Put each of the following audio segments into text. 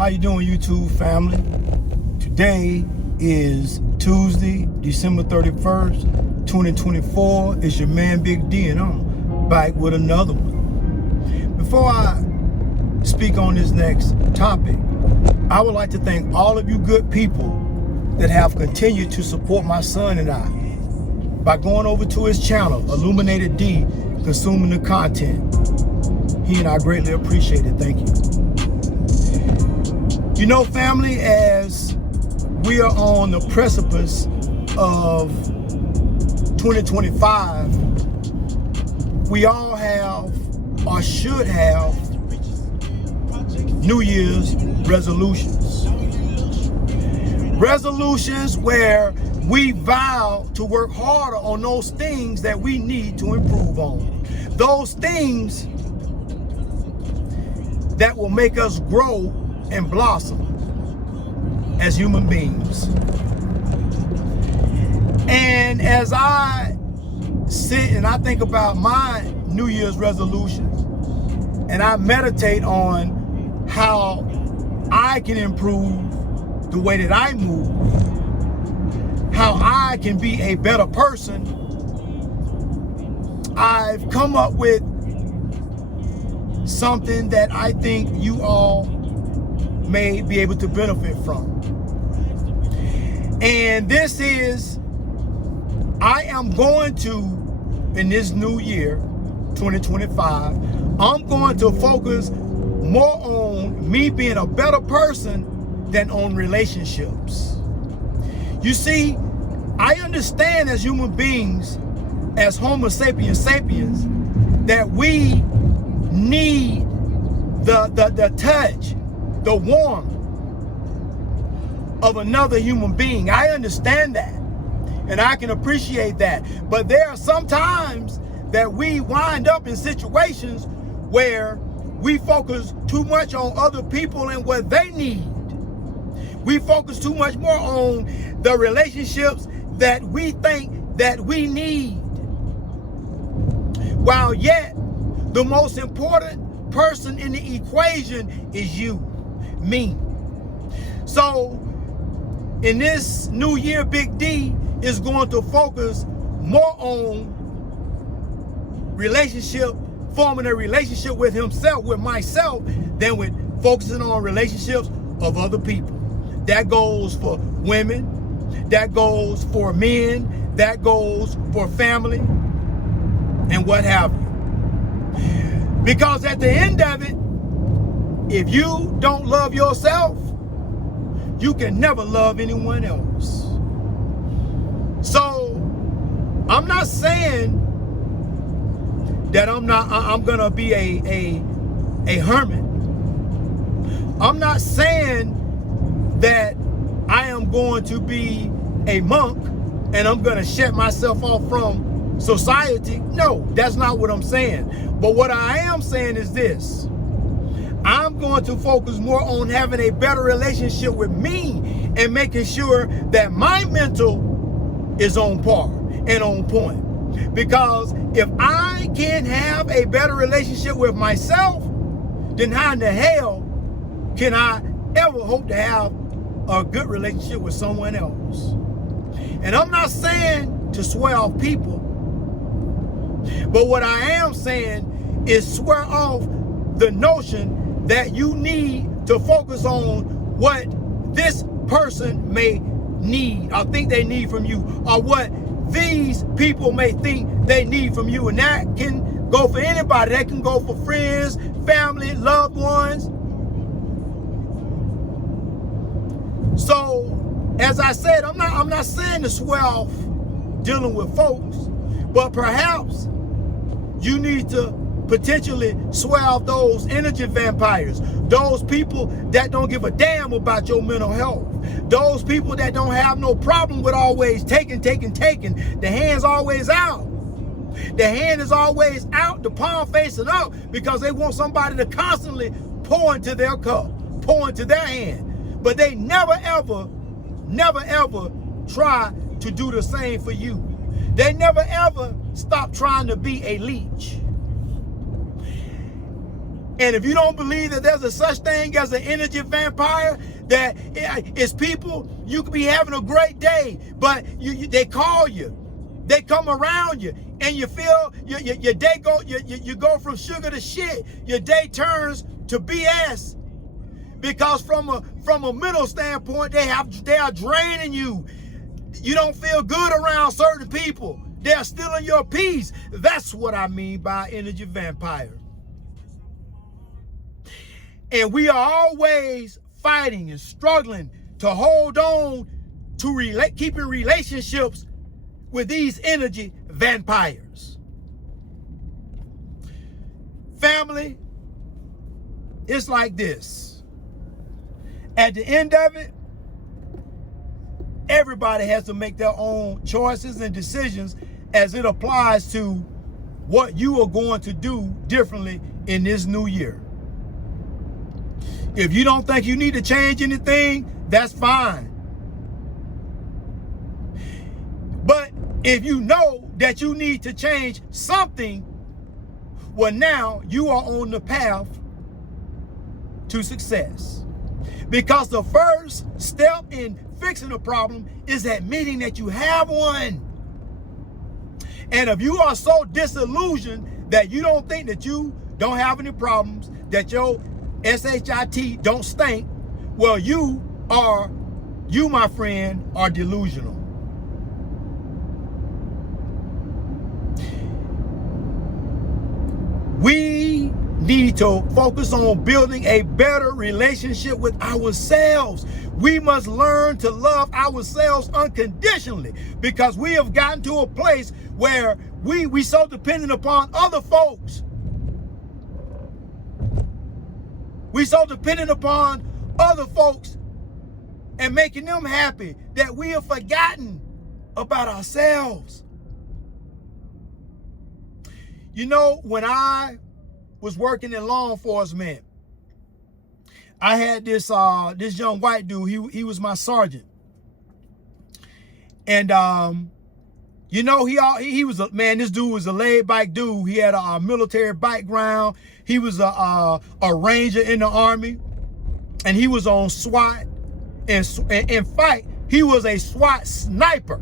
How you doing, YouTube family? Today is Tuesday, December 31st, 2024. It's your man, Big D, and I'm back with another one. Before I speak on this next topic, I would like to thank all of you good people that have continued to support my son and I by going over to his channel, Illuminated D, consuming the content. He and I greatly appreciate it. Thank you. You know, family, as we are on the precipice of 2025, we all have or should have New Year's resolutions. Resolutions where we vow to work harder on those things that we need to improve on. Those things that will make us grow and blossom as human beings. And as I sit and I think about my New Year's resolutions, and I meditate on how I can improve the way that I move, how I can be a better person, I've come up with something that I think you all may be able to benefit from. And this is, I am going to, in this new year, 2025, I'm going to focus more on me being a better person than on relationships. You see, I understand as human beings, as Homo sapiens sapiens, that we need the touch, the warmth of another human being. I understand that, and I can appreciate that. But there are some times that we wind up in situations where we focus too much on other people and what they need. We focus too much more on the relationships that we think that we need, while yet the most important person in the equation is you, me. So in this new year, Big D is going to focus more on forming a relationship with himself, with myself, than with focusing on relationships of other people. That goes for women, that goes for men, that goes for family, and what have you. Because at the end of it, if you don't love yourself, you can never love anyone else. So I'm not saying that I'm gonna be a hermit. I'm not saying that I am going to be a monk and I'm gonna shut myself off from society. No, that's not what I'm saying. But what I am saying is this: I'm going to focus more on having a better relationship with me and making sure that my mental is on par and on point. Because if I can't have a better relationship with myself, then how in the hell can I ever hope to have a good relationship with someone else? And I'm not saying to swear off people, but what I am saying is swear off the notion that you need to focus on what this person may need or think they need from you, or what these people may think they need from you. And that can go for anybody. That can go for friends, family, loved ones. So, as I said, I'm not saying to swear off dealing with folks, but perhaps you need to potentially swear off those energy vampires, those people that don't give a damn about your mental health, those people that don't have no problem with always taking. The hand's always out. The hand is always out, the palm facing up, because they want somebody to constantly pour into their cup, pour into their hand. But they never ever try to do the same for you. They never ever stop trying to be a leech. And if you don't believe that there's a such thing as an energy vampire, that it's people, you could be having a great day, but they call you, they come around you, and you feel your day you go from sugar to shit. Your day turns to BS because from a mental standpoint, they are draining you. You don't feel good around certain people. They are stealing your peace. That's what I mean by energy vampire. And we are always fighting and struggling to hold on to keeping relationships with these energy vampires. Family, it's like this. At the end of it, everybody has to make their own choices and decisions as it applies to what you are going to do differently in this new year. If you don't think you need to change anything, that's fine. But if you know that you need to change something, well, now you are on the path to success. Because the first step in fixing a problem is admitting that you have one. And if you are so disillusioned that you don't think that you don't have any problems, that your SHIT don't stink, well, you, my friend, are delusional. We need to focus on building a better relationship with ourselves. We must learn to love ourselves unconditionally, because we have gotten to a place where we so dependent upon other folks. We so dependent upon other folks and making them happy that we have forgotten about ourselves. You know, when I was working in law enforcement, I had this young white dude. He was my sergeant, and you know, he was a man. This dude was a laid back dude. He had a military background. He was a ranger in the Army, and he was on SWAT. And in fact, he was a SWAT sniper.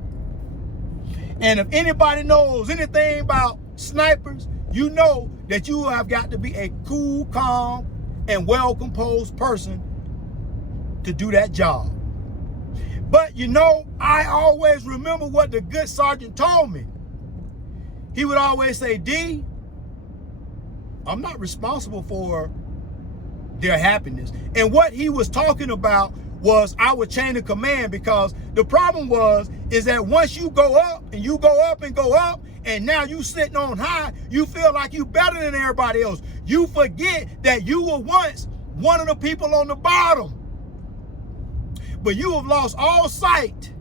And if anybody knows anything about snipers, you know that you have got to be a cool, calm, and well-composed person to do that job. But you know, I always remember what the good sergeant told me. He would always say, D, I'm not responsible for their happiness. And what he was talking about was our chain of command, because the problem is that once you go up and you go up and go up, and now you sitting on high, you feel like you better than everybody else. You forget that you were once one of the people on the bottom. But you have lost all sight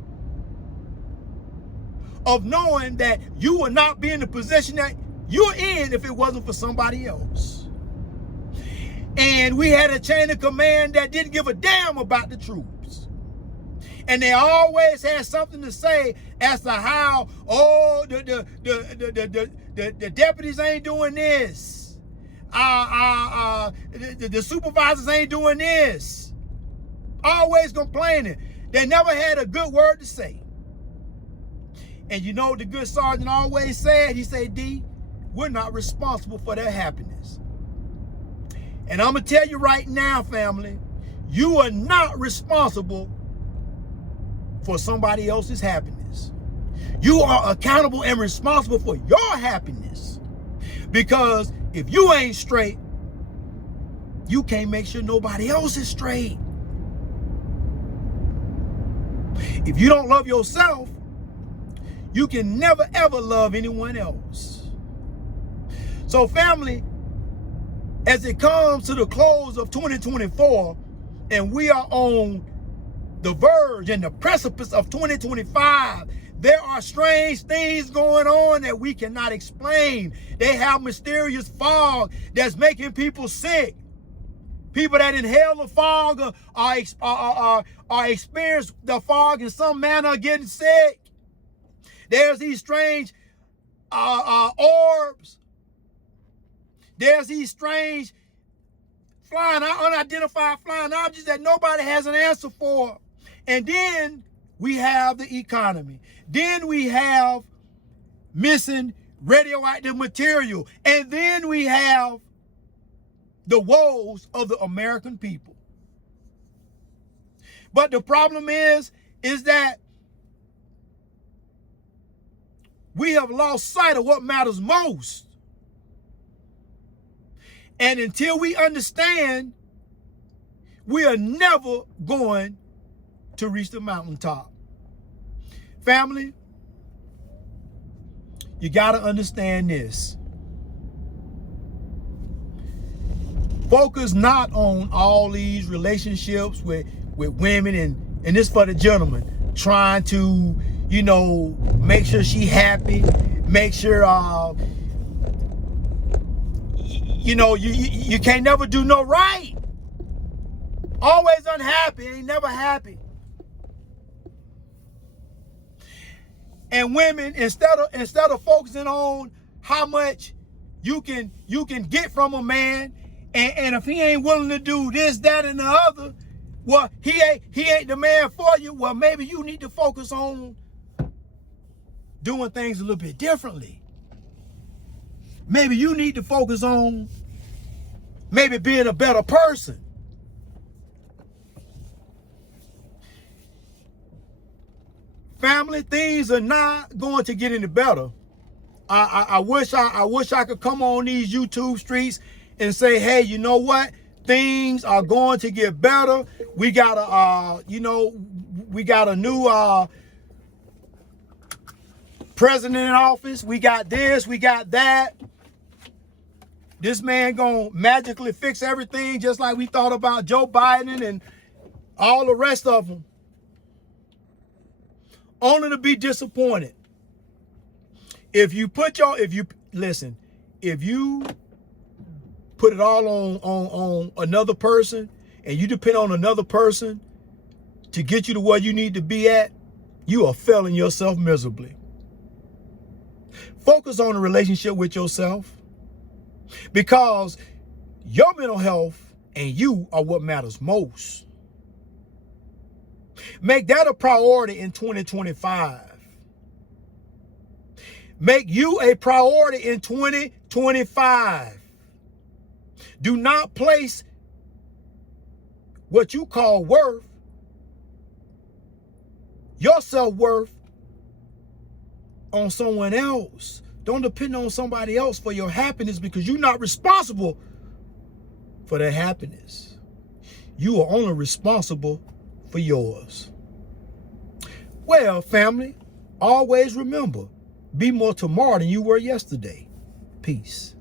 of knowing that you would not be in the position that you're in if it wasn't for somebody else. And we had a chain of command that didn't give a damn about the troops. And they always had something to say as to how, oh, the deputies ain't doing this. The supervisors ain't doing this. Always complaining. They never had a good word to say. And you know what the good sergeant always said? He said, D, we're not responsible for their happiness. And I'm going to tell you right now, family, you are not responsible for somebody else's happiness. You are accountable and responsible for your happiness. Because if you ain't straight, you can't make sure nobody else is straight. If you don't love yourself, you can never ever love anyone else. So family, as it comes to the close of 2024, and we are on the verge and the precipice of 2025, there are strange things going on that we cannot explain. They have mysterious fog that's making people sick. People that inhale the fog or experience the fog in some manner are getting sick. There's these strange orbs. There's these strange unidentified flying objects that nobody has an answer for. And then we have the economy. Then we have missing radioactive material. And then we have the woes of the American people. But the problem is that we have lost sight of what matters most. And until we understand, we are never going to reach the mountaintop. Family, you got to understand this. Focus not on all these relationships with women, and this for the gentleman, trying to, you know, make sure she happy, make sure, you know, you can't never do no right. Always unhappy, ain't never happy. And women, instead of focusing on how much you can get from a man, and if he ain't willing to do this, that, and the other, well, he ain't the man for you. Well, maybe you need to focus on doing things a little bit differently. Maybe you need to focus on maybe being a better person. Family, things are not going to get any better. I wish I could come on these YouTube streets and say, hey, you know what? Things are going to get better. We got a, we got a new president in office. We got this, we got that. This man gonna magically fix everything, just like we thought about Joe Biden and all the rest of them. Only to be disappointed. If you put it all on another person, and you depend on another person to get you to where you need to be at, you are failing yourself miserably. Focus on the relationship with yourself, because your mental health and you are what matters most. Make that a priority in 2025. Make you a priority in 2025. Do not place what you call worth, your self-worth, on someone else. Don't depend on somebody else for your happiness, because you're not responsible for their happiness. You are only responsible for yours. Well, family, always remember, be more tomorrow than you were yesterday. Peace.